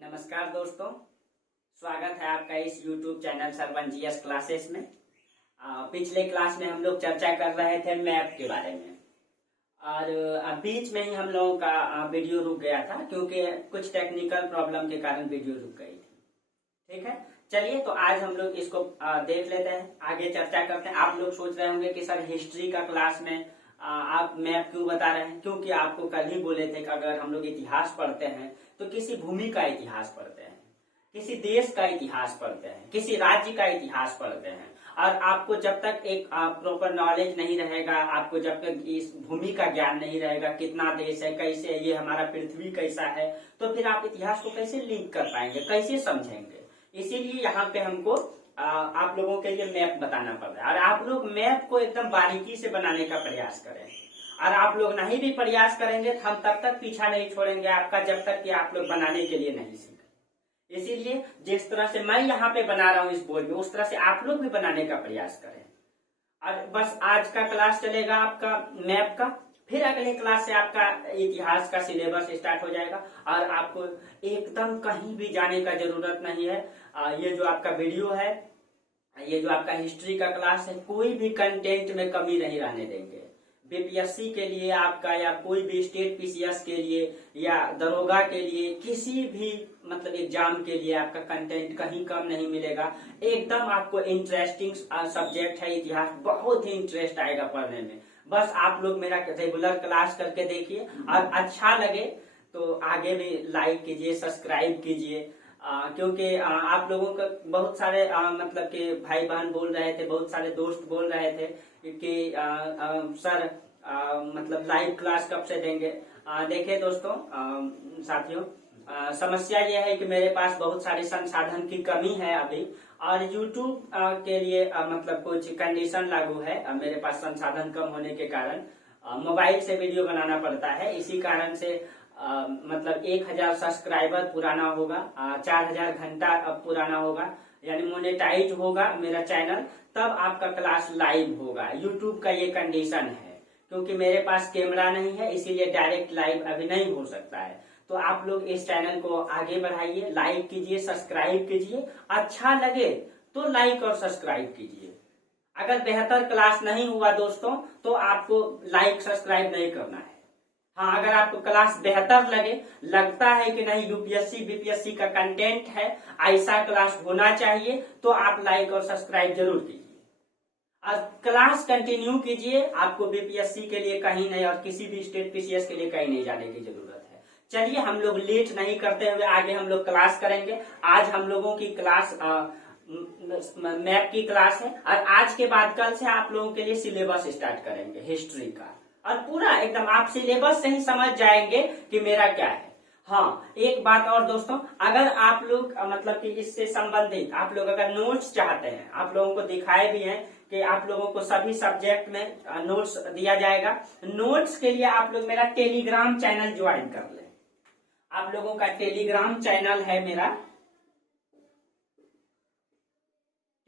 नमस्कार दोस्तों, स्वागत है आपका इस YouTube channel Sarvan GS classes में। पिछले क्लास में हम लोग चर्चा कर रहे थे मैप के बारे में और बीच में ही हम लोगों का वीडियो रुक गया था क्योंकि कुछ टेक्निकल प्रॉब्लम के कारण वीडियो रुक गई थी। ठीक है, चलिए तो आज हम लोग इसको देख लेते हैं, आगे चर्चा करते हैं। आप लोग सोच रहे होंगे कि सर हिस्ट्री का क्लास में आप मैप क्यों बता रहे हैं, क्योंकि आपको कल ही बोले थे कि अगर हम लोग इतिहास पढ़ते हैं तो किसी भूमि का इतिहास पढ़ते हैं, किसी देश का इतिहास पढ़ते हैं, किसी राज्य का इतिहास पढ़ते हैं। और आपको जब तक एक प्रॉपर नॉलेज नहीं रहेगा, आपको जब तक इस भूमि का ज्ञान नहीं रहेगा, कितना देश है, कैसे है, ये हमारा पृथ्वी कैसा है, तो फिर आप इतिहास को कैसे लिंक कर पाएंगे, कैसे समझेंगे। इसीलिए यहाँ पे हमको आप लोगों के लिए मैप बताना पड़ रहा है और आप लोग मैप को एकदम बारीकी से बनाने का प्रयास करें। और आप लोग नहीं भी प्रयास करेंगे तो हम तब तक पीछा नहीं छोड़ेंगे आपका, जब तक कि आप लोग बनाने के लिए नहीं सीखें। इसीलिए जिस तरह से मैं यहाँ पे बना रहा हूँ इस बोर्ड में, उस तरह से आप लोग भी बनाने का प्रयास करें। और बस आज का क्लास चलेगा आपका मैप का, फिर अगले क्लास से आपका इतिहास का सिलेबस स्टार्ट हो जाएगा और आपको एकदम कहीं भी जाने का जरूरत नहीं है। ये जो आपका वीडियो है, ये जो आपका हिस्ट्री का क्लास है, कोई भी कंटेंट में कमी नहीं रहने देंगे। बीपीएससी के लिए आपका या कोई भी स्टेट पीसीएस के लिए या दरोगा के लिए, किसी भी मतलब एग्जाम के लिए आपका कंटेंट कहीं कम नहीं मिलेगा। एकदम आपको इंटरेस्टिंग सब्जेक्ट है इतिहास, बहुत ही इंटरेस्ट आएगा पढ़ने में। बस आप लोग मेरा रेगुलर क्लास करके देखिए और अच्छा लगे तो आगे भी लाइक कीजिए, सब्सक्राइब कीजिए। क्योंकि आप लोगों का बहुत सारे मतलब कि भाई बहन बोल रहे थे, बहुत सारे दोस्त बोल रहे थे कि सर मतलब लाइव क्लास कब से देंगे। देखिए दोस्तों, साथियों, समस्या यह है कि मेरे पास बहुत सारे संसाधन की कमी है अभी, और YouTube के लिए मतलब कुछ कंडीशन लागू है। मेरे पास संसाधन कम होने के कारण मोबाइल से वीडियो बनाना पड़ता है। इसी कारण से मतलब 1000 सब्सक्राइबर पुराना होगा, 4000 घंटा अब पुराना होगा, यानी मोनेटाइज होगा मेरा चैनल, तब आपका क्लास लाइव होगा। YouTube का ये कंडीशन है, क्योंकि मेरे पास कैमरा नहीं है, इसीलिए डायरेक्ट लाइव अभी नहीं हो सकता है। तो आप लोग इस चैनल को आगे बढ़ाइए, लाइक कीजिए, सब्सक्राइब कीजिए। अच्छा लगे तो लाइक और सब्सक्राइब कीजिए। अगर बेहतर क्लास नहीं हुआ दोस्तों तो आपको लाइक सब्सक्राइब नहीं करना है। हाँ, अगर आपको क्लास बेहतर लगे, लगता है कि नहीं यूपीएससी बीपीएससी का कंटेंट है, ऐसा क्लास होना चाहिए, तो आप लाइक और सब्सक्राइब जरूर कीजिए और क्लास कंटिन्यू कीजिए। आपको बीपीएससी के लिए कहीं नहीं और किसी भी स्टेट पीसीएस के लिए कहीं नहीं जाने की जरूरत है। चलिए, हम लोग लेट नहीं करते हुए आगे हम लोग क्लास करेंगे। आज हम लोगों की क्लास मैप की क्लास है और आज के बाद कल से आप लोगों के लिए सिलेबस स्टार्ट करेंगे हिस्ट्री का, और पूरा एकदम आप सिलेबस से ही समझ जाएंगे कि मेरा क्या है। हाँ, एक बात और दोस्तों, अगर आप लोग मतलब कि इससे संबंधित आप लोग अगर नोट्स चाहते हैं, आप लोगों को दिखाए भी हैं कि आप लोगों को सभी सब्जेक्ट में नोट्स दिया जाएगा। नोट्स के लिए आप लोग मेरा टेलीग्राम चैनल ज्वाइन कर लें। आप लोगों का टेलीग्राम चैनल है मेरा,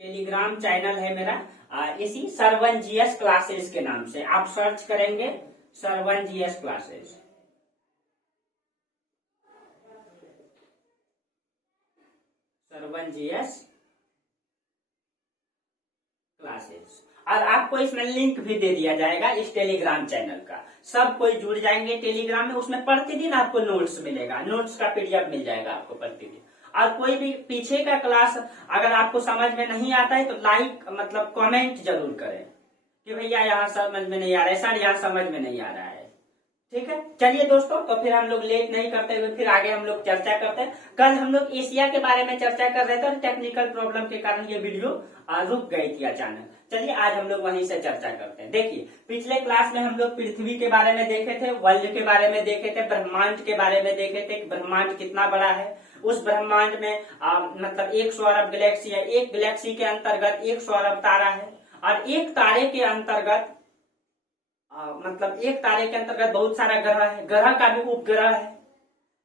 टेलीग्राम चैनल है मेरा, इसी सरवन जीएस क्लासेस के नाम से आप सर्च करेंगे, Sarvan GS classes. Sarvan GS classes, और आपको इसमें लिंक भी दे दिया जाएगा इस टेलीग्राम चैनल का। सब कोई जुड़ जाएंगे टेलीग्राम में, उसमें प्रतिदिन आपको नोट्स मिलेगा, नोट्स का पीडीएफ मिल जाएगा आपको प्रतिदिन। और कोई भी पीछे का क्लास अगर आपको समझ में नहीं आता है तो लाइक मतलब कमेंट जरूर करें कि भैया यहाँ समझ में नहीं आ रहा है, सर यहाँ समझ में नहीं आ रहा है। ठीक है, चलिए दोस्तों, तो फिर हम लोग लेट नहीं करते हुए फिर आगे हम लोग चर्चा करते हैं। कल हम लोग एशिया के बारे में चर्चा कर रहे थे और टेक्निकल प्रॉब्लम के कारण ये वीडियो रुक गई थी अचानक। चलिए आज हम लोग वहीं से चर्चा करते हैं। देखिए, पिछले क्लास में हम लोग पृथ्वी के बारे में देखे थे, वर्ल्ड के बारे में देखे थे, ब्रह्मांड के बारे में देखे थे कि ब्रह्मांड कितना बड़ा है। उस ब्रह्मांड में मतलब 100 अरब गैलेक्सी है, एक गैलेक्सी के अंतर्गत 100 अरब तारा है, और एक तारे के अंतर्गत मतलब एक तारे के अंतर्गत बहुत सारा ग्रह है, ग्रह का भी उपग्रह है,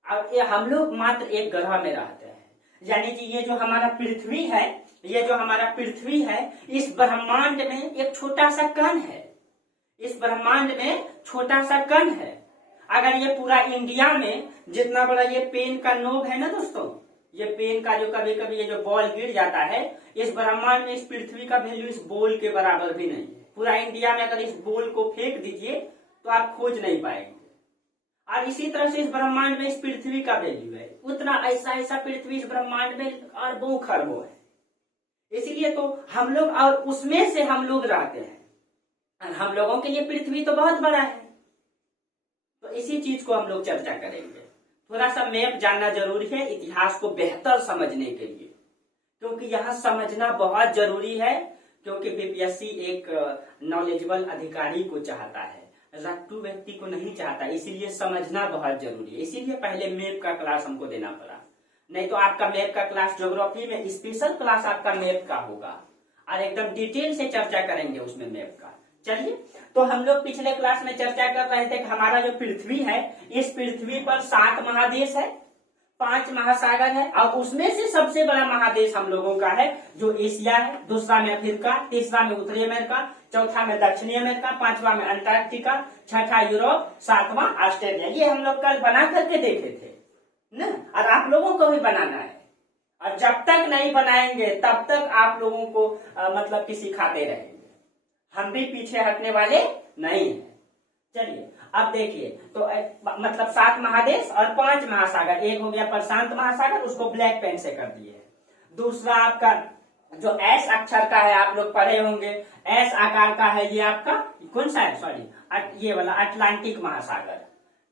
और ये हम लोग मात्र एक ग्रह में रहते हैं। यानी कि ये जो हमारा पृथ्वी है, ये जो हमारा पृथ्वी है, इस ब्रह्मांड में एक छोटा सा कण है, इस ब्रह्मांड में छोटा सा कण है। अगर ये पूरा इंडिया में जितना बड़ा ये पेन का नोब है ना दोस्तों, ये पेन का जो कभी कभी ये जो बॉल गिर जाता है, इस ब्रह्मांड में इस पृथ्वी का वैल्यू इस बॉल के बराबर भी नहीं है। पूरा इंडिया में अगर इस बॉल को फेंक दीजिए तो आप खोज नहीं पाएंगे। और इसी तरह से इस ब्रह्मांड में इस पृथ्वी का वैल्यू है उतना, ऐसा ऐसा पृथ्वी इस ब्रह्मांड में अरबों खरबों है। इसीलिए तो हम लोग और उसमें से हम लोग रहते हैं, और हम लोगों के लिए पृथ्वी तो बहुत बड़ा है। तो इसी चीज को हम लोग चर्चा करेंगे। थोड़ा सा मैप जानना जरूरी है इतिहास को बेहतर समझने के लिए, क्योंकि यहाँ समझना बहुत जरूरी है। क्योंकि बीपीएससी एक नॉलेजेबल अधिकारी को चाहता है, रट्टू व्यक्ति को नहीं चाहता, इसीलिए समझना बहुत जरूरी है। इसीलिए पहले मैप का क्लास हमको देना पड़ा, नहीं तो आपका मैप का क्लास ज्योग्राफी में स्पेशल क्लास आपका मैप का होगा और एकदम डिटेल से चर्चा करेंगे उसमें मैप का। चलिए, तो हम लोग पिछले क्लास में चर्चा कर रहे थे कि हमारा जो पृथ्वी है, इस पृथ्वी पर 7 महादेश है, 5 महासागर है, और उसमें से सबसे बड़ा महादेश हम लोगों का है जो एशिया है, दूसरा में अफ्रीका, तीसरा में उत्तरी अमेरिका, चौथा में दक्षिणी अमेरिका, 5वां में अंटार्कटिका, 6ठा यूरोप, 7वां ऑस्ट्रेलिया। ये हम लोग कल बना करके देखे थे ना, और आप लोगों को भी बनाना है। और जब तक नहीं बनाएंगे तब तक आप लोगों को मतलब कि सिखाते रहेंगे, हम भी पीछे हटने वाले नहीं हैं। चलिए अब देखिए, तो मतलब 7 महादेश और 5 महासागर। एक हो गया प्रशांत महासागर, उसको ब्लैक पेन से कर दिए। दूसरा आपका जो एस अक्षर का है, आप लोग पढ़े होंगे, एस आकार का है, ये आपका कौन सा है, सॉरी ये वाला अटलांटिक महासागर।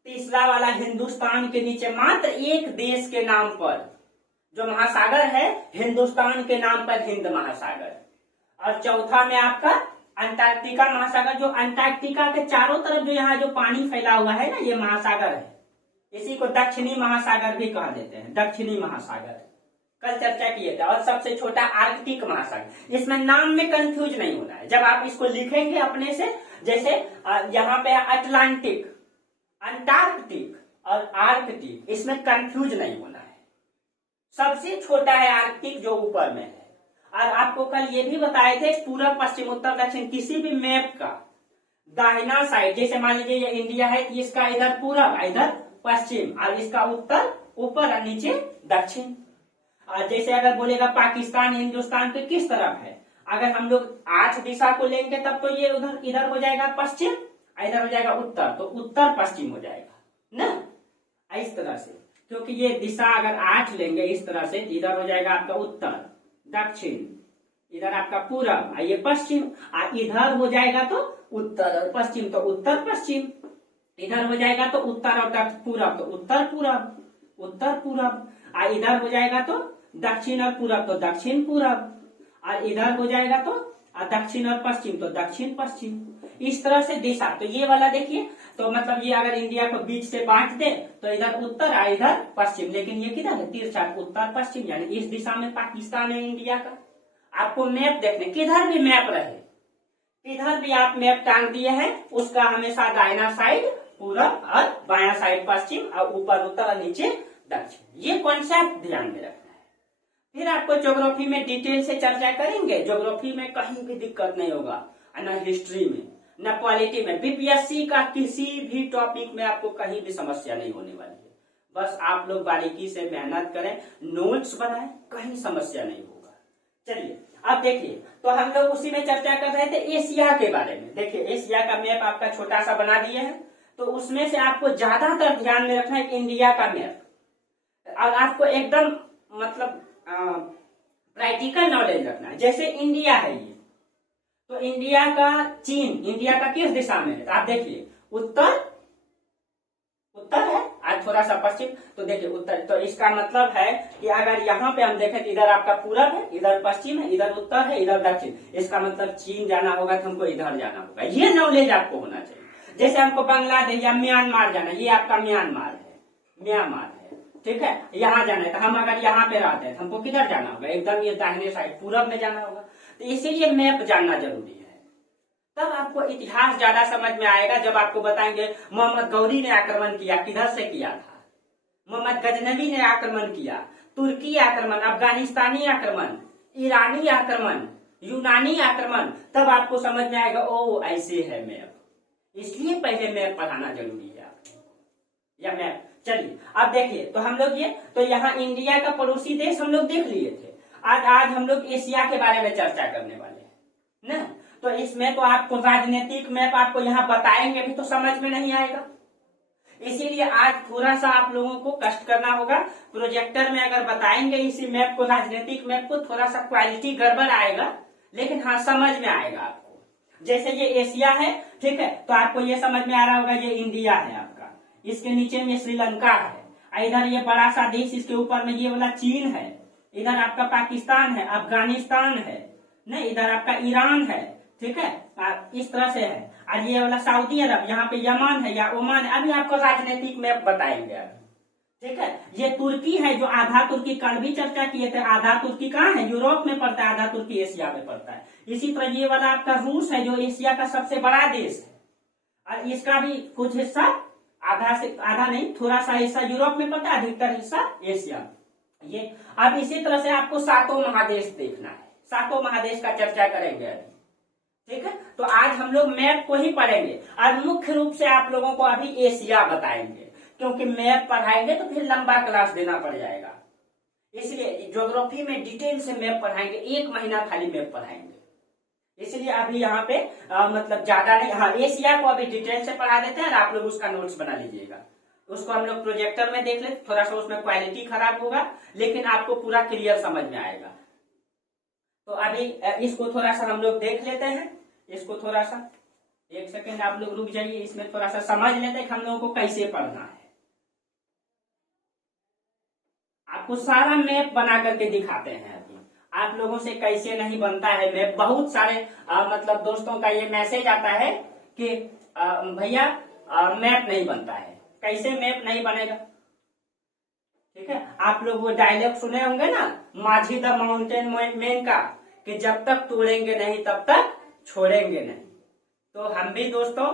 तीसरा वाला हिंदुस्तान के नीचे मात्र एक देश के नाम पर जो महासागर है, हिंदुस्तान के नाम पर हिंद महासागर। और चौथा में आपका अंटार्कटिका महासागर, जो अंटार्कटिका के चारों तरफ जो यहाँ जो पानी फैला हुआ है ना, ये महासागर है। इसी को दक्षिणी महासागर भी कह देते हैं, दक्षिणी महासागर, कल चर्चा किए थे। और सबसे छोटा आर्कटिक महासागर। इसमें नाम में कंफ्यूज नहीं होना है, जब आप इसको लिखेंगे अपने से, जैसे यहाँ पे अटलांटिक, अंटार्कटिक और आर्कटिक, इसमें कंफ्यूज नहीं होना है। सबसे छोटा है आर्कटिक जो ऊपर में है। और आपको कल ये भी बताए थे, पूर्व पश्चिम उत्तर दक्षिण किसी भी मैप का दाहिना साइड, जैसे मान लीजिए ये इंडिया है, इसका इधर पूरब, इधर पश्चिम, और इसका उत्तर ऊपर और नीचे दक्षिण। और जैसे अगर बोलेगा पाकिस्तान हिंदुस्तान तो किस तरफ है, अगर हम लोग 8 दिशा को लेंगे तब तो ये उधर इधर हो जाएगा पश्चिम, इधर हो जाएगा उत्तर, तो उत्तर पश्चिम हो जाएगा ना, इस तरह से। क्योंकि ये दिशा अगर 8 लेंगे इस तरह से, इधर हो जाएगा आपका उत्तर, दक्षिण, इधर आपका पूरब, ये पश्चिम, और इधर हो जाएगा तो उत्तर और पश्चिम, तो उत्तर पश्चिम, इधर हो जाएगा तो उत्तर और पूरब, तो उत्तर पूरब, उत्तर पूरब, और इधर हो जाएगा तो दक्षिण और पूरब, तो दक्षिण पूरब, और इधर हो जाएगा तो दक्षिण और पश्चिम, तो दक्षिण पश्चिम। इस तरह से दिशा, तो ये वाला देखिए, तो मतलब ये अगर इंडिया को बीच से बांट दे तो इधर उत्तर और इधर पश्चिम, लेकिन ये किधर है, तिरछा, उत्तर पश्चिम, यानी इस दिशा में पाकिस्तान है इंडिया का। आपको मैप देखने, किधर भी मैप रहे, किधर भी आप मैप टांग दिए हैं, उसका हमेशा दाहिना साइड पूरब और बायां साइड पश्चिम, और ऊपर उत्तर और नीचे दक्षिण। ये कॉन्सेप्ट ध्यान में रखना है। फिर आपको ज्योग्राफी में डिटेल से चर्चा करेंगे। ज्योग्राफी में कहीं भी दिक्कत नहीं होगा, न हिस्ट्री में, न पॉलिटी में। बीपीएससी का किसी भी टॉपिक में आपको कहीं भी समस्या नहीं होने वाली है। बस आप लोग बारीकी से मेहनत करें, नोट्स बनाएं, कहीं समस्या नहीं होगा। चलिए अब देखिए, तो हम लोग उसी में चर्चा कर रहे थे एशिया के बारे में। देखिए एशिया का मैप आपका छोटा सा बना दिया है, तो उसमें से आपको ज्यादातर ध्यान में रखना है इंडिया का मैप, और आपको एकदम मतलब प्रैक्टिकल नॉलेज रखना है। जैसे इंडिया है ये, तो इंडिया का चीन, इंडिया का किस दिशा में है, तो आप देखिए उत्तर, उत्तर है, आज थोड़ा सा पश्चिम, तो देखिए उत्तर। तो इसका मतलब है कि अगर यहाँ पे हम देखें तो इधर आपका पूरब है, इधर पश्चिम है, इधर उत्तर है, इधर दक्षिण। इसका मतलब चीन जाना होगा तो हमको इधर जाना होगा। ये नॉलेज आपको होना चाहिए। जैसे हमको बांग्लादेश या म्यांमार जाना, ये आपका म्यांमार है, म्यांमार है, ठीक है, यहाँ जाना है, तो हम अगर यहाँ पे रहते हैं तो हमको किधर जाना होगा, एकदम ये दाहिने साइड पूरब में जाना होगा। तो इसीलिए मैप जानना जरूरी है। तब आपको इतिहास ज्यादा समझ में आएगा जब आपको बताएंगे मोहम्मद गौरी ने आक्रमण किया, किधर से किया था, मोहम्मद गजनवी ने आक्रमण किया, तुर्की आक्रमण, अफगानिस्तानी आक्रमण, ईरानी आक्रमण, यूनानी आक्रमण, तब आपको समझ में आएगा ओ ऐसे है मैप। इसलिए पहले मैप पढ़ाना जरूरी है आपको। या मैप। चलिए अब देखिए, तो हम लोग ये तो यहाँ इंडिया का पड़ोसी देश हम लोग देख लिए थे। आज हम लोग एशिया के बारे में चर्चा करने वाले हैं ना। तो इसमें तो आपको राजनीतिक मैप आपको यहाँ बताएंगे भी तो समझ में नहीं आएगा, इसीलिए आज थोड़ा सा आप लोगों को कष्ट करना होगा। प्रोजेक्टर में अगर बताएंगे इसी मैप को, राजनीतिक मैप को, थोड़ा सा क्वालिटी गड़बड़ आएगा, लेकिन हाँ समझ में आएगा आपको। जैसे ये एशिया है, ठीक है, तो आपको ये समझ में आ रहा होगा ये इंडिया है आपका, इसके नीचे में श्रीलंका है, इधर ये बड़ा सा देश, इसके ऊपर में ये वाला चीन है, इधर आपका पाकिस्तान है, अफगानिस्तान है ना, इधर आपका ईरान है, ठीक है, इस तरह से है। और ये वाला सऊदी अरब, यहाँ पे यमन है या ओमान है। अभी आपको राजनीतिक मैप बताएंगे अभी, ठीक है। ये तुर्की है, जो आधा तुर्की कल भी चर्चा किए थे। आधा तुर्की कहाँ है? यूरोप में पड़ता है, आधा तुर्की एशिया में पड़ता है। इसी तरह ये वाला आपका रूस है, जो एशिया का सबसे बड़ा देश है, और इसका भी कुछ हिस्सा, आधा से आधा नहीं, थोड़ा सा हिस्सा यूरोप में पड़ता है, अधिकतर हिस्सा एशिया। ये अब इसी तरह से आपको सातों महादेश देखना है, सातों महादेश का चर्चा करेंगे अभी, ठीक है। तो आज हम लोग मैप को ही पढ़ेंगे और मुख्य रूप से आप लोगों को अभी एशिया बताएंगे, क्योंकि मैप पढ़ाएंगे तो फिर लंबा क्लास देना पड़ जाएगा, इसलिए ज्योग्राफी में डिटेल से मैप पढ़ाएंगे, 1 महीना खाली मैप पढ़ाएंगे। इसलिए अभी यहाँ पे मतलब ज्यादा नहीं, हाँ एशिया को अभी डिटेल से पढ़ा देते हैं और आप लोग उसका नोट्स बना लीजिएगा। उसको हम लोग प्रोजेक्टर में देख ले, थोड़ा सा उसमें क्वालिटी खराब होगा, लेकिन आपको पूरा क्लियर समझ में आएगा। तो अभी इसको थोड़ा सा हम लोग देख लेते हैं, इसको थोड़ा सा 1 सेकेंड आप लोग रुक जाइए, इसमें थोड़ा सा समझ लेते हैं कि हम लोगों को कैसे पढ़ना है। आपको सारा मैप बना करके दिखाते हैं अभी, आप लोगों से कैसे नहीं बनता है मैप। बहुत सारे मतलब दोस्तों का ये मैसेज आता है कि भैया मैप नहीं बनता है, कैसे मैप नहीं बनेगा, ठीक है। आप लोग वो डायलॉग सुने होंगे ना, माझी द माउंटेन मैन का, कि जब तक तोड़ेंगे नहीं तब तक छोड़ेंगे नहीं। तो हम भी दोस्तों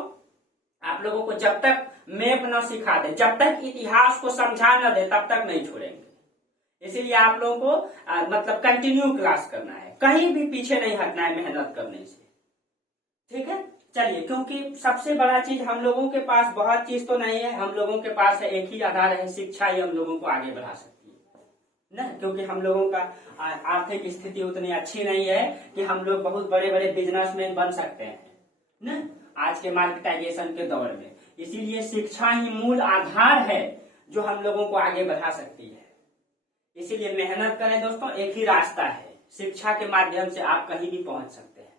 आप लोगों को जब तक मैप न सिखा दे, जब तक इतिहास को समझा न दे, तब तक नहीं छोड़ेंगे। इसीलिए आप लोगों को मतलब कंटिन्यू क्लास करना है, कहीं भी पीछे नहीं हटना है मेहनत करने से, ठीक है। चलिए, क्योंकि सबसे बड़ा चीज हम लोगों के पास बहुत चीज तो नहीं है, हम लोगों के पास है एक ही आधार है, शिक्षा ही हम लोगों को आगे बढ़ा सकती है ना। क्योंकि हम लोगों का आर्थिक स्थिति उतनी अच्छी नहीं है कि हम लोग बहुत बड़े बड़े बिजनेसमैन बन सकते हैं ना आज के मार्केटाइजेशन के दौर में। इसीलिए शिक्षा ही मूल आधार है जो हम लोगों को आगे बढ़ा सकती है। इसीलिए मेहनत करें दोस्तों, एक ही रास्ता है, शिक्षा के माध्यम से आप कहीं भी पहुंच सकते हैं।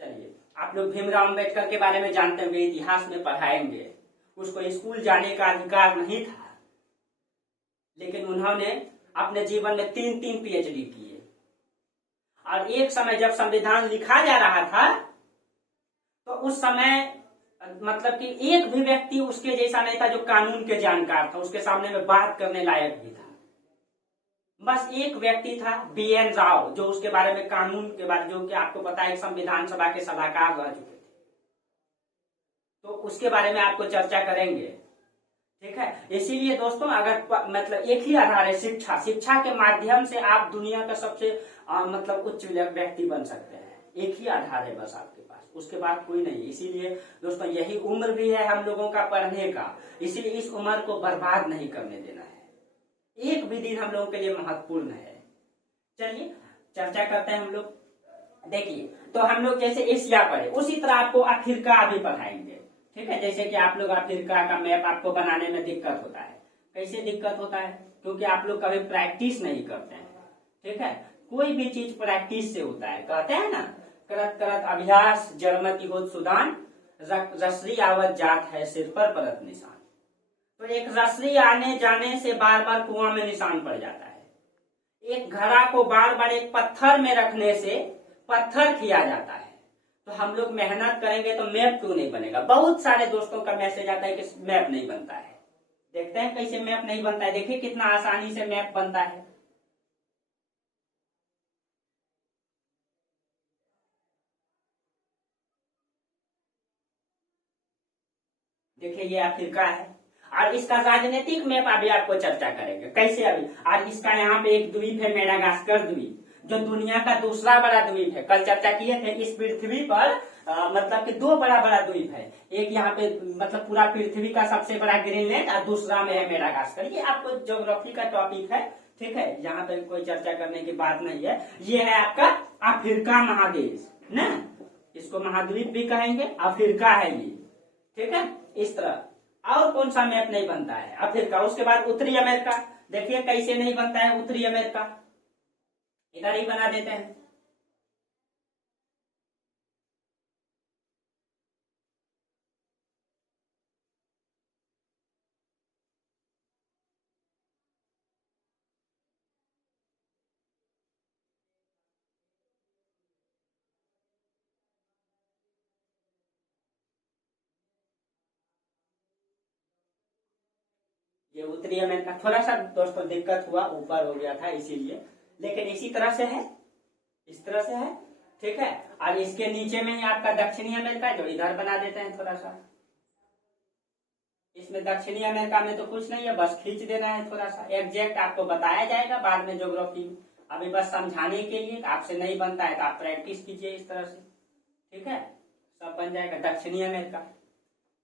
चलिए, आप लोग भीमराव अम्बेडकर के बारे में जानते होंगे, इतिहास में पढ़ाएंगे। उसको स्कूल जाने का अधिकार नहीं था, लेकिन उन्होंने अपने जीवन में 3 PhD किए। और एक समय जब संविधान लिखा जा रहा था, तो उस समय मतलब कि एक भी व्यक्ति उसके जैसा नहीं था जो कानून के जानकार था, उसके सामने में बात करने लायक भी था। बस एक व्यक्ति था, BN राव, जो उसके बारे में कानून के बारे, जो कि आपको पता है संविधान सभा के सलाहकार रह चुके थे, तो उसके बारे में आपको चर्चा करेंगे, ठीक है। इसीलिए दोस्तों अगर मतलब एक ही आधार है शिक्षा, शिक्षा के माध्यम से आप दुनिया का सबसे मतलब उच्च व्यक्ति बन सकते हैं। एक ही आधार है बस आपके पास, उसके बाद कोई नहीं। इसीलिए दोस्तों यही उम्र भी है हम लोगों का पढ़ने का, इसीलिए इस उम्र को बर्बाद नहीं करने देना है। एक भी दिन हम लोगों के लिए महत्वपूर्ण है। चलिए चर्चा करते हैं हम लोग। देखिए, तो हम लोग जैसे एशिया पढ़े, उसी तरह आपको अफ्रीका भी पढ़ाएंगे, ठीक है। जैसे कि आप लोग अफ्रीका का मैप आपको बनाने में दिक्कत होता है। कैसे दिक्कत होता है? क्योंकि आप लोग कभी प्रैक्टिस नहीं करते हैं, ठीक है। कोई भी चीज प्रैक्टिस से होता है, कहते हैं ना, करत करत अभ्यास जड़मति होत सुदान, रसरी आवत जात है सिर पर परत निशान। तो एक रसरी आने जाने से बार बार कुआं में निशान पड़ जाता है। एक घड़ा को बार बार एक पत्थर में रखने से पत्थर किया जाता है। तो हम लोग मेहनत करेंगे तो मैप क्यों नहीं बनेगा? बहुत सारे दोस्तों का मैसेज आता है कि मैप नहीं बनता है। देखते हैं कैसे मैप नहीं बनता है। देखिए कितना आसानी से मैप बनता है। देखिए ये अफ्रीका है और इसका राजनीतिक मैप अभी आपको चर्चा करेंगे कैसे। अभी आज इसका यहाँ पे एक द्वीप है, मेडागास्कर द्वीप, जो दुनिया का दूसरा बड़ा द्वीप है। कल चर्चा किए थे, इस पृथ्वी पर मतलब कि दो बड़ा बड़ा द्वीप है। एक यहाँ पे मतलब पूरा पृथ्वी का सबसे बड़ा ग्रीनलैंड और दूसरा में है मेडागास्कर। ये आपको ज्योग्राफी का टॉपिक है, ठीक है, यहाँ पे कोई चर्चा करने की बात नहीं है। ये है आपका अफ्रीका महादेश ना, इसको महाद्वीप भी कहेंगे, अफ्रीका है ये, ठीक है। इस तरह और कौन सा मैप नहीं बनता है? अफ्रीका। उसके बाद उत्तरी अमेरिका, देखिए कैसे नहीं बनता है उत्तरी अमेरिका, इधर ही बना देते हैं। ये उत्तरी अमेरिका, थोड़ा सा दोस्तों दिक्कत हुआ, ऊपर हो गया था इसीलिए, लेकिन इसी तरह से है, इस तरह से है, ठीक है। और इसके नीचे में ही आपका दक्षिणी अमेरिका, जो इधर बना देते हैं थोड़ा सा। इसमें दक्षिणी अमेरिका में तो कुछ नहीं है, बस खींच देना है थोड़ा सा। एग्जैक्ट आपको बताया जाएगा बाद में ज्योग्राफी में, अभी बस समझाने के लिए। आपसे नहीं बनता है तो आप प्रैक्टिस कीजिए इस तरह से, ठीक है, सब बन जाएगा दक्षिणी अमेरिका,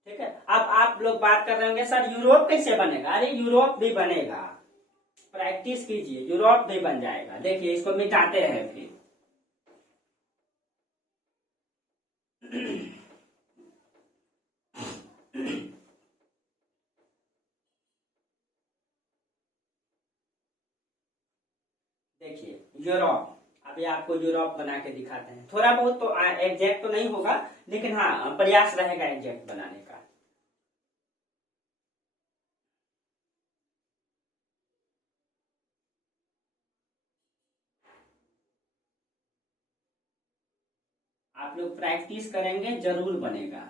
ठीक है। अब आप लोग बात कर रहे होंगे सर यूरोप कैसे बनेगा? अरे यूरोप भी बनेगा, प्रैक्टिस कीजिए, यूरोप भी बन जाएगा। देखिए इसको मिटाते हैं फिर देखिए यूरोप, अभी आपको यूरोप बना के दिखाते हैं। थोड़ा बहुत तो एग्जैक्ट तो नहीं होगा, लेकिन हाँ प्रयास रहेगा एग्जैक्ट बनाने का। आप लोग प्रैक्टिस करेंगे जरूर बनेगा।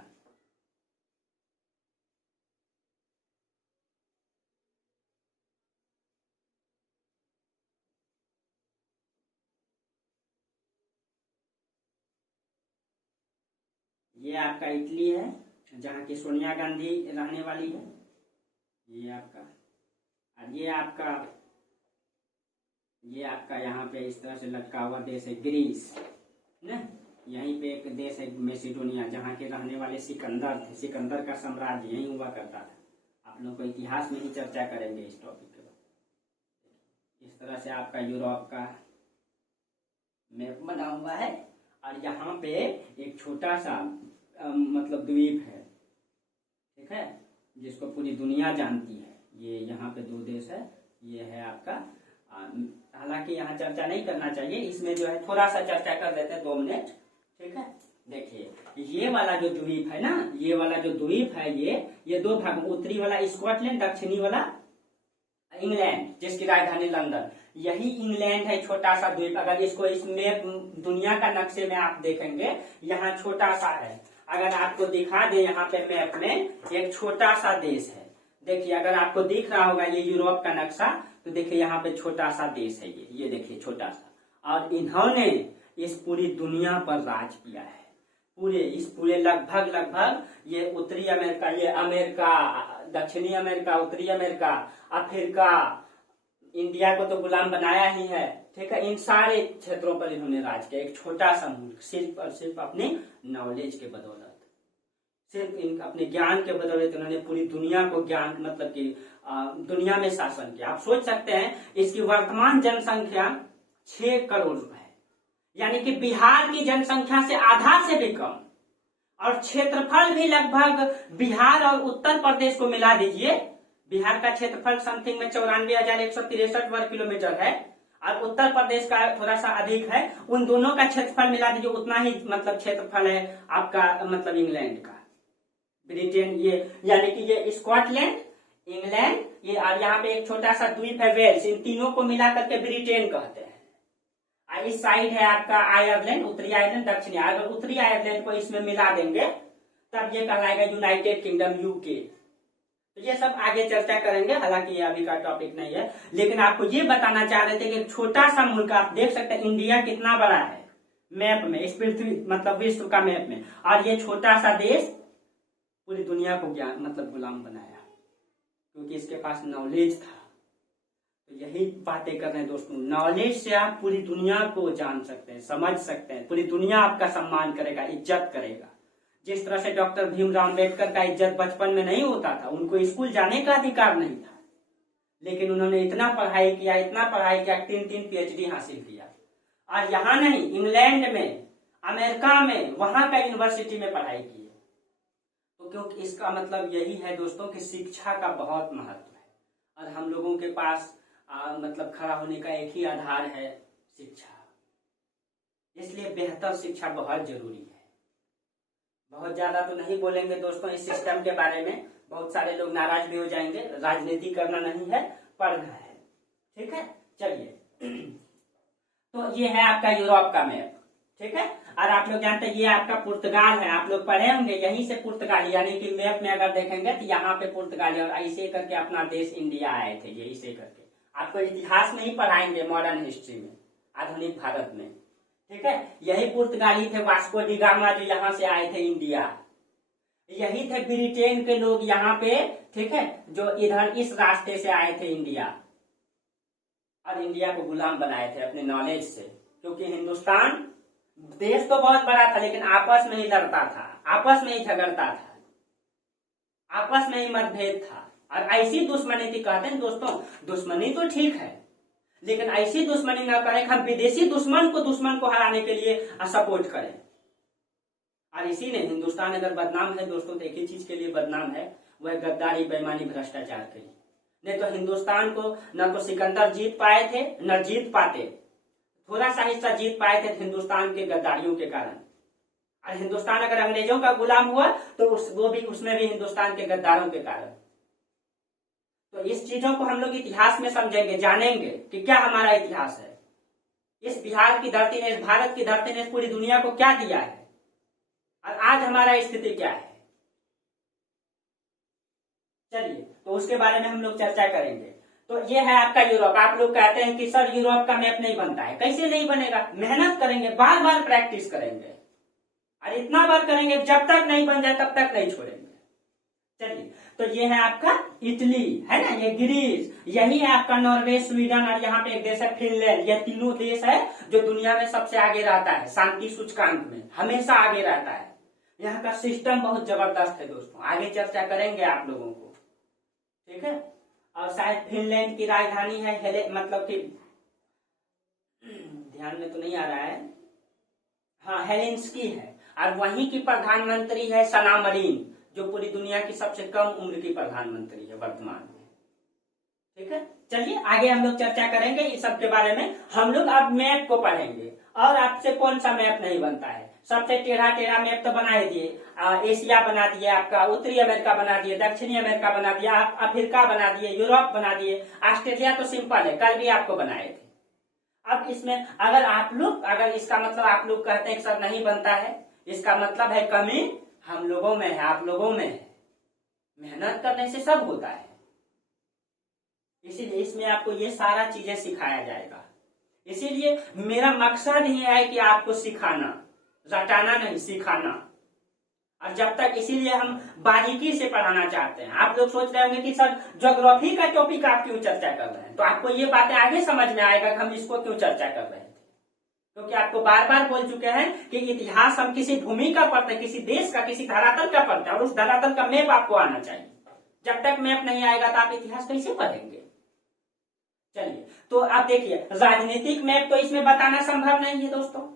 ये आपका इटली है, जहाँ की सोनिया गांधी रहने वाली है, ये आपका। और ये आपका यहाँ पे इस तरह से लटका हुआ देश है ग्रीस ना। यहीं पे एक देश है मैसिडोनिया, जहाँ के रहने वाले सिकंदर थे, सिकंदर का साम्राज्य यहीं हुआ करता था। आप लोग को इतिहास में ही चर्चा करेंगे इस टॉपिक के बाद। इस तरह से आपका यूरोप का मैप बना हुआ है। और यहाँ पे एक छोटा सा मतलब द्वीप है, ठीक है, जिसको पूरी दुनिया जानती है। ये यहाँ पे दो देश है, ये है आपका, हालांकि यहाँ चर्चा नहीं करना चाहिए, इसमें जो है थोड़ा सा चर्चा कर देते हैं 2 मिनट, ठीक है। देखिए ये वाला जो द्वीप है ना, ये वाला जो द्वीप है, ये 2 भाग, उत्तरी वाला स्कॉटलैंड, दक्षिणी वाला इंग्लैंड, जिसकी राजधानी लंदन। यही इंग्लैंड है, छोटा सा द्वीप। अगर इसको इसमें दुनिया का नक्शे में आप देखेंगे, यहाँ छोटा सा है। अगर आपको दिखा दे यहाँ पे मैप में एक छोटा सा देश है, देखिए अगर आपको दिख रहा होगा ये यूरोप का नक्शा, तो देखिए यहाँ पे छोटा सा देश है ये देखिए छोटा सा। और इन्होंने इस पूरी दुनिया पर राज किया है, पूरे लगभग ये उत्तरी अमेरिका, ये अमेरिका, दक्षिणी अमेरिका, उत्तरी अमेरिका, अफ्रीका, इंडिया को तो गुलाम बनाया ही है, ठीक है। इन सारे क्षेत्रों पर इन्होंने राज किया, एक छोटा सा मुल्क, सिर्फ और सिर्फ अपनी नॉलेज के बदौलत, सिर्फ इन अपने ज्ञान के बदौलत इन्होंने पूरी दुनिया को ज्ञान मतलब कि दुनिया में शासन किया। आप सोच सकते हैं इसकी वर्तमान जनसंख्या 6 करोड़ है, यानी कि बिहार की जनसंख्या से आधा से भी कम। और क्षेत्रफल भी लगभग बिहार और उत्तर प्रदेश को मिला दीजिए, बिहार का क्षेत्रफल समथिंग में 94,163 वर्ग किलोमीटर है, और उत्तर प्रदेश का थोड़ा सा अधिक है। उन दोनों का क्षेत्रफल मिला दीजिए, उतना ही मतलब क्षेत्रफल है आपका मतलब इंग्लैंड का, ब्रिटेन, ये यानी कि ये स्कॉटलैंड, इंग्लैंड, ये और यहाँ पे एक छोटा सा द्वीप है वेल्स, इन तीनों को मिला करके ब्रिटेन कहते हैं। इस साइड है आपका आयरलैंड, उत्तरी आयरलैंड, दक्षिणी। अगर उत्तरी आयरलैंड को इसमें मिला देंगे तब ये कहलाएगा यूनाइटेड किंगडम, यूके। तो ये सब आगे चर्चा करेंगे, हालांकि ये अभी का टॉपिक नहीं है, लेकिन आपको ये बताना चाह रहे थे कि छोटा सा मुल्क, आप देख सकते हैं इंडिया कितना बड़ा है मैप में, इस पृथ्वी मतलब विश्व का मैप में, और ये छोटा सा देश पूरी दुनिया को ज्ञान मतलब गुलाम बनाया, क्योंकि इसके पास नॉलेज था। तो यही बातें कर रहे हैं दोस्तों। नॉलेज से आप पूरी दुनिया को जान सकते हैं, समझ सकते हैं, पूरी दुनिया आपका सम्मान करेगा, इज्जत करेगा। जिस तरह से डॉक्टर भीमराव अम्बेडकर का इज्जत बचपन में नहीं होता था, उनको स्कूल जाने का अधिकार नहीं था, लेकिन उन्होंने इतना पढ़ाई किया, इतना पढ़ाई किया, 3 PhD हासिल किया। और यहाँ नहीं, इंग्लैंड में, अमेरिका में, वहां का यूनिवर्सिटी में पढ़ाई की है। तो क्योंकि इसका मतलब यही है दोस्तों कि शिक्षा का बहुत महत्व है, और हम लोगों के पास मतलब खड़ा होने का एक ही आधार है, शिक्षा। इसलिए बेहतर शिक्षा बहुत जरूरी है। बहुत ज्यादा तो नहीं बोलेंगे दोस्तों इस सिस्टम के बारे में, बहुत सारे लोग नाराज भी हो जाएंगे। राजनीति करना नहीं है, पढ़ना है, ठीक है। चलिए, तो ये है आपका यूरोप का मैप, ठीक है। और आप लोग जानते हैं ये आपका पुर्तगाल है, आप लोग पढ़े होंगे, यहीं से पुर्तगाल, यानी कि मैप में अगर देखेंगे तो यहाँ पे पुर्तगाल है, और ऐसे करके अपना देश इंडिया आए थे, ये ऐसे करके। आपको इतिहास नहीं पढ़ाएंगे मॉडर्न हिस्ट्री में, आधुनिक भारत में, ठीक है। यही पुर्तगाली थे वास्को डी गामा, जो यहाँ से आए थे इंडिया। यही थे ब्रिटेन के लोग यहाँ पे, ठीक है, जो इधर इस रास्ते से आए थे इंडिया, और इंडिया को गुलाम बनाए थे अपने नॉलेज से। क्योंकि हिंदुस्तान देश तो बहुत बड़ा था, लेकिन आपस में ही लड़ता था, आपस में ही झगड़ता था, आपस में ही मतभेद था, और ऐसी दुश्मनी थी। कहते हैं दोस्तों, दुश्मनी तो ठीक है, लेकिन ऐसी दुश्मनी ना करें हम विदेशी दुश्मन को हराने के लिए सपोर्ट करें। और इसी ने हिंदुस्तान अगर बदनाम है दोस्तों, तो एक ही चीज के लिए बदनाम है, वह गद्दारी, बेईमानी, भ्रष्टाचार के लिए। नहीं तो हिंदुस्तान को न तो सिकंदर जीत पाए थे, न जीत पाते, थोड़ा सा हिस्सा जीत पाए थे हिंदुस्तान के गद्दारियों के कारण। और हिंदुस्तान अगर अंग्रेजों का गुलाम हुआ तो उसमें भी हिंदुस्तान के गद्दारों के कारण। तो इस चीजों को हम लोग इतिहास में समझेंगे, जानेंगे कि क्या हमारा इतिहास है, इस बिहार की धरती ने, इस भारत की धरती ने इस पूरी दुनिया को क्या दिया है, और आज हमारा स्थिति क्या है। चलिए, तो उसके बारे में हम लोग चर्चा करेंगे। तो ये है आपका यूरोप। आप लोग कहते हैं कि सर यूरोप का मैप नहीं बनता है, कैसे नहीं बनेगा? मेहनत करेंगे, बार बार प्रैक्टिस करेंगे, और इतना बार करेंगे जब तक नहीं बन जाए तब तक नहीं छोड़ेंगे। चलिए, तो ये है आपका इटली, है ना, ये ग्रीस, यही है आपका नॉर्वे, स्वीडन, और यहाँ पे एक देश है फिनलैंड। ये तीनों देश है जो दुनिया में सबसे आगे रहता है, शांति सूचकांक में हमेशा आगे रहता है। यहाँ का सिस्टम बहुत जबरदस्त है दोस्तों, आगे चर्चा करेंगे आप लोगों को, ठीक है। और शायद फिनलैंड की राजधानी है मतलब कि ध्यान में तो नहीं आ रहा है, हाँ, हेलेंस्की है। और वहीं की प्रधानमंत्री है सना मरीन, जो पूरी दुनिया की सबसे कम उम्र की प्रधानमंत्री है वर्तमान में, ठीक है। चलिए, आगे हम लोग चर्चा करेंगे इस सब के बारे में। हम लोग अब मैप को पढ़ेंगे, और आपसे कौन सा मैप नहीं बनता है। सबसे टेढ़ा टेढ़ा मैप तो बना ही दिए, एशिया बना दिए, आपका उत्तरी अमेरिका बना दिए, दक्षिणी अमेरिका बना दिया, अफ्रीका बना दिए, यूरोप बना दिए, ऑस्ट्रेलिया तो सिंपल है, कल भी आपको बनाए थे। अब इसमें अगर इसका मतलब आप लोग कहते हैं कि सर नहीं बनता है, इसका मतलब है कमी हम लोगों में है, आप लोगों में है। मेहनत करने से सब होता है, इसीलिए इसमें आपको ये सारा चीजें सिखाया जाएगा। इसीलिए मेरा मकसद ही है कि आपको सिखाना, रटाना नहीं, सिखाना। और जब तक, इसीलिए हम बारीकी से पढ़ाना चाहते हैं। आप लोग सोच रहे होंगे कि सर ज्योग्राफी का टॉपिक आप क्यों चर्चा कर रहे हैं, तो आपको ये बातें आगे समझ में आएगा कि हम इसको क्यों चर्चा कर रहे हैं। क्योंकि आपको बार बार बोल चुके हैं कि इतिहास हम किसी भूमि का पढ़ते हैं, किसी देश का, किसी धरातल का पढ़ते हैं, और उस धरातल का मैप आपको आना चाहिए। जब तक मैप नहीं आएगा तो आप इतिहास कैसे पढ़ेंगे। चलिए, तो आप देखिए, राजनीतिक मैप तो इसमें बताना संभव नहीं है दोस्तों,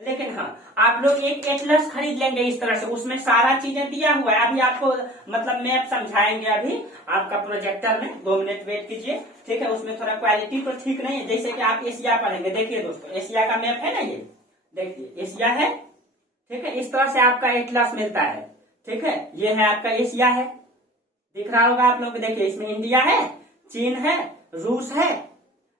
लेकिन हाँ, आप लोग एक एटलस खरीद लेंगे इस तरह से, उसमें सारा चीजें दिया हुआ है। अभी आपको मतलब मैप समझाएंगे, अभी आपका प्रोजेक्टर में 2 मिनट वेट कीजिए, ठीक है। उसमें थोड़ा क्वालिटी तो ठीक नहीं है, जैसे कि आप एशिया पढ़ेंगे। देखिए दोस्तों, एशिया का मैप है ना, ये देखिए एशिया है, ठीक है। इस तरह से आपका एटलस मिलता है, ठीक है। ये है आपका एशिया है, दिख रहा होगा आप लोग। देखिए, इसमें इंडिया है, चीन है, रूस है।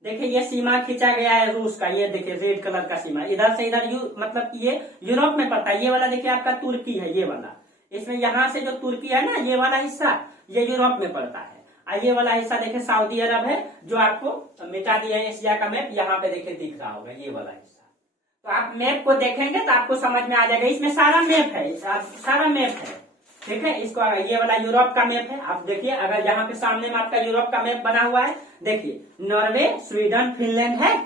देखिए, ये सीमा खींचा गया है रूस का, ये देखिए रेड कलर का सीमा, इधर से इधर मतलब ये यूरोप में पड़ता है। ये वाला देखिए आपका तुर्की है, ये वाला, इसमें यहाँ से जो तुर्की है ना, ये वाला हिस्सा ये यूरोप में पड़ता है। और ये वाला हिस्सा देखिए सऊदी अरब है, जो आपको मिटा दिया है एशिया का मैप, यहाँ पे देखिए दिख रहा होगा ये वाला हिस्सा। तो आप मैप को देखेंगे तो आपको समझ में आ जाएगा, इसमें सारा मैप है, सारा मैप है। ठीक है। इसको ये वाला यूरोप का मैप है, आप देखिए, अगर यहाँ पे सामने में आपका यूरोप का मैप बना हुआ है, देखिए नॉर्वे, स्वीडन, फिनलैंड है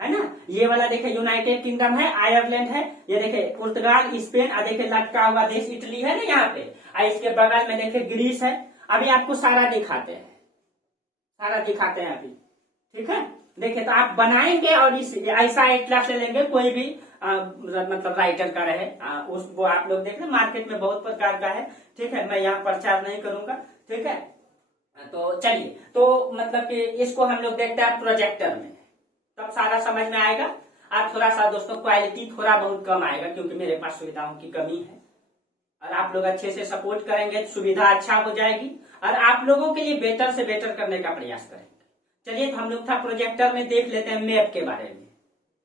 ना। ये वाला देखिए यूनाइटेड किंगडम है, आयरलैंड है, ये देखिए पुर्तगाल, स्पेन, और देखिए लटका हुआ देश इटली है ना यहाँ पे, और इसके बगल में देखिए ग्रीस है। अभी आपको सारा दिखाते हैं, अभी, ठीक है। देखिए तो आप बनाएंगे और इस ऐसा एटलस ले लेंगे, कोई भी मतलब राइटर का रहे, उसको आप लोग देख लें, मार्केट में बहुत प्रकार का है, ठीक है। मैं यहाँ प्रचार नहीं करूंगा, ठीक है। तो चलिए, तो मतलब कि इसको हम लोग देखते हैं प्रोजेक्टर में, तब सारा समझ में आएगा। और थोड़ा सा दोस्तों क्वालिटी थोड़ा बहुत कम आएगा, क्योंकि मेरे पास सुविधाओं की कमी है, और आप लोग अच्छे से सपोर्ट करेंगे, सुविधा अच्छा हो जाएगी, और आप लोगों के लिए बेटर से बेटर करने का प्रयास करेंगे। चलिए, तो हम लोग था प्रोजेक्टर में देख लेते हैं मैप के बारे में।